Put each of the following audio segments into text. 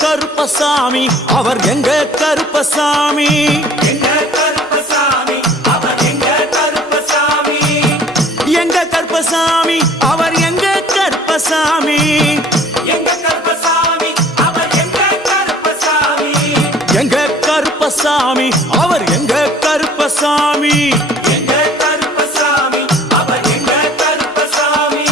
கருப்பசாமி அவர் எங்க கருப்பசாமி எங்க கருப்பசாமி அவர் எங்க கருப்பசாமி எங்க கருப்பசாமி அவர் எங்க கருப்பசாமி எங்க கருப்பசாமி அவர் எங்க கருப்பசாமி எங்க கருப்பசாமி அவர் எங்க கருப்பசாமி எங்க கருப்பசாமி அவர் எங்க கருப்பசாமி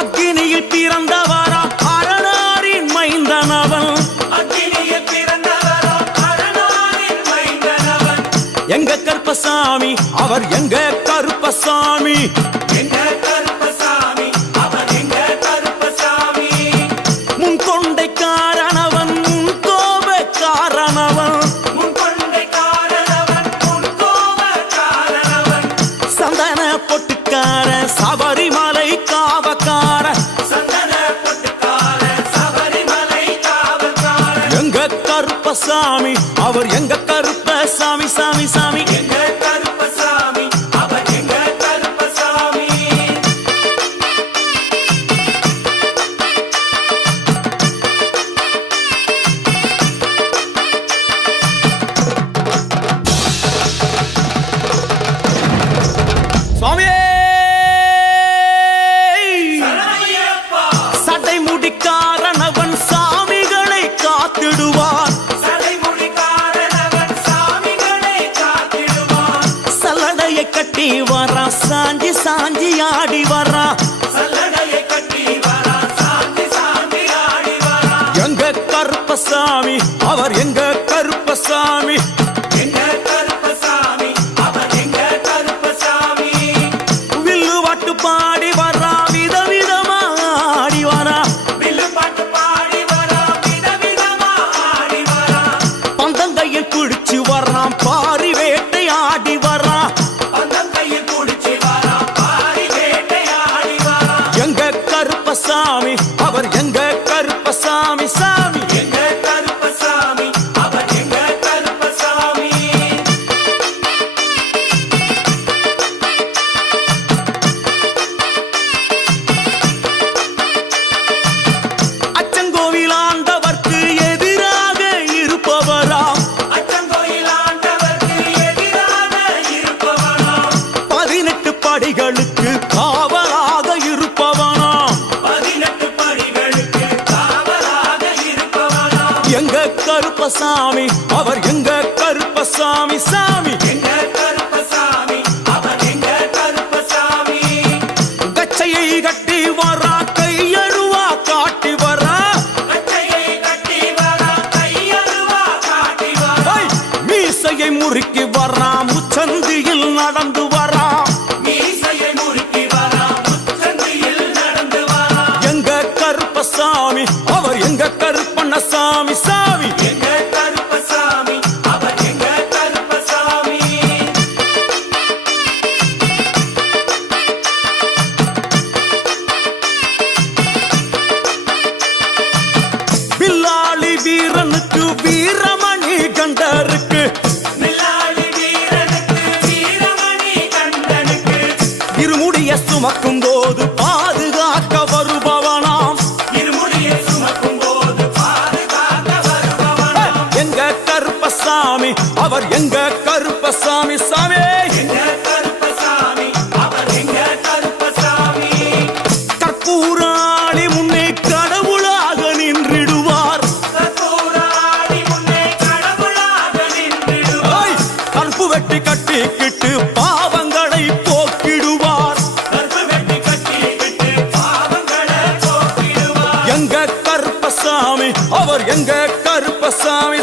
அக்கினியில் பிறந்தவரா அரணாரின் மைந்தனவன் அக்கினியில் பிறந்தவரோ அரணாரின் மைந்தனவன் எங்க கருப்பசாமி அவர் எங்க கருப்பசாமி எங்க கருப்பசாமி அவர் எங்க கருப்பசாமி முன் கொண்டைக்காரனவன் முன் கோபக்காரனவன் முன் கொண்டைக்காரனவன் முன் கோபக்காரனவன் சந்தன பொட்டுக்கார சபரிமலை காவக்கார சந்தன பொட்டுக்கார சபரிமலை காவல்காரன் எங்க கருப்பசாமி அவர் எங்க கருப்பசாமி சாமி சாமி எங்க கருப்பசாமி அவர் எங்க கருப்பசாமி சுவாமியே சரணமையப்பா சட்டை முடிக்காரனவன் சாமிகளை காத்திடுவான் சடைமுடிக்காரனவன் சாமிகளை காத்திடுவான் சல்லடையை கட்டி வரா சாஞ்சி சாஞ்சி ஆடி வரா சல்லடையை கட்டி வரா சாந்தி சாந்தி ஆடி வரா எங்க கருப்பசாமி அவர் எங்க கருப்பசாமி எங்க கருப்பசாமி அவர் எங்க கருப்பசாமி வில்லு வாட்டு பாடி வரா விதவிதமா ஆடி வரா வில்லு பாட்டு பாடி வரா விதவிதமா ஆடி வரா பந்தங்கையில் குடிச்சு வர்றான் பாரி வேட்டை ஆடி வரா பந்தங்கையில் குடிச்சு வரா பாரி வேட்டையாடி வரா எங்க கருப்பசாமி அவர் எங்க கருப்பசாமி சாமி எங்க கருப்பசாமி அவர் எங்க கருப்பசாமி அச்சங்கோவில் ஆண்டவர்க்கு எதிராக இருப்பவராம் அச்சங்கோயில் ஆண்டவர்க்கு எதிராக இருப்பவனாம் 18 படிகளுக்கு காவலாக இருப்பவனாம் 18 படிகளுக்கு காவலாக இருப்பவனாம் எங்க கருப்பசாமி அவர் எங்க கருப்பசாமி சாமி எங்க கருப்பசாமி அவர் எங்க கருப்பசாமி கச்சையை கட்டி வரா கையழுவா காட்டி வரா கச்சையை கட்டி வரா கையழுவா காட்டி வரா ஐ, மீசையை முறுக்கி வரா முச்சந்தியில் நடந்து வரா மீசையை முறுக்கி வரா முச்சந்தியில் நடந்து வரா எங்க கருப்பசாமி அவர் எங்க கருப்பண்ணசாமி சாமி எங்க கருப்பசாமி அவர் எங்க கருப்பசாமி வில்லாளி வீரனுக்கு வீரமணி கண்டருக்கு மில்லாளி வீரனுக்கு வீரமணி கண்டனுக்கு இருமுடிய சுமக்கும் போது பாதுகாக்க வருபவனாம் இருமுடியை சுமக்கும் போது பாதுகாக்க வருபவனாம் எங்க கருப்பசாமி அவர் எங்க கருப்பசாமி சாமி எங்க கருப்பசாமி அவர் எங்க கருப்பசாமி கற்பூராளி முன்னே கடவுளாக நின்றிடுவார் கற்பூராடி முன்னே கடவுளாக நின்றிடுவார் ஐ, கற்பு வெட்டி கட்டிக்கிட்டு பாவங்களை போக்கிடுவார் கற்பு வெட்டி கட்டிக்கிட்டு பாவங்களை போக்கிடுவார் எங்க கருப்பசாமி அவர் எங்க கருப்பசாமி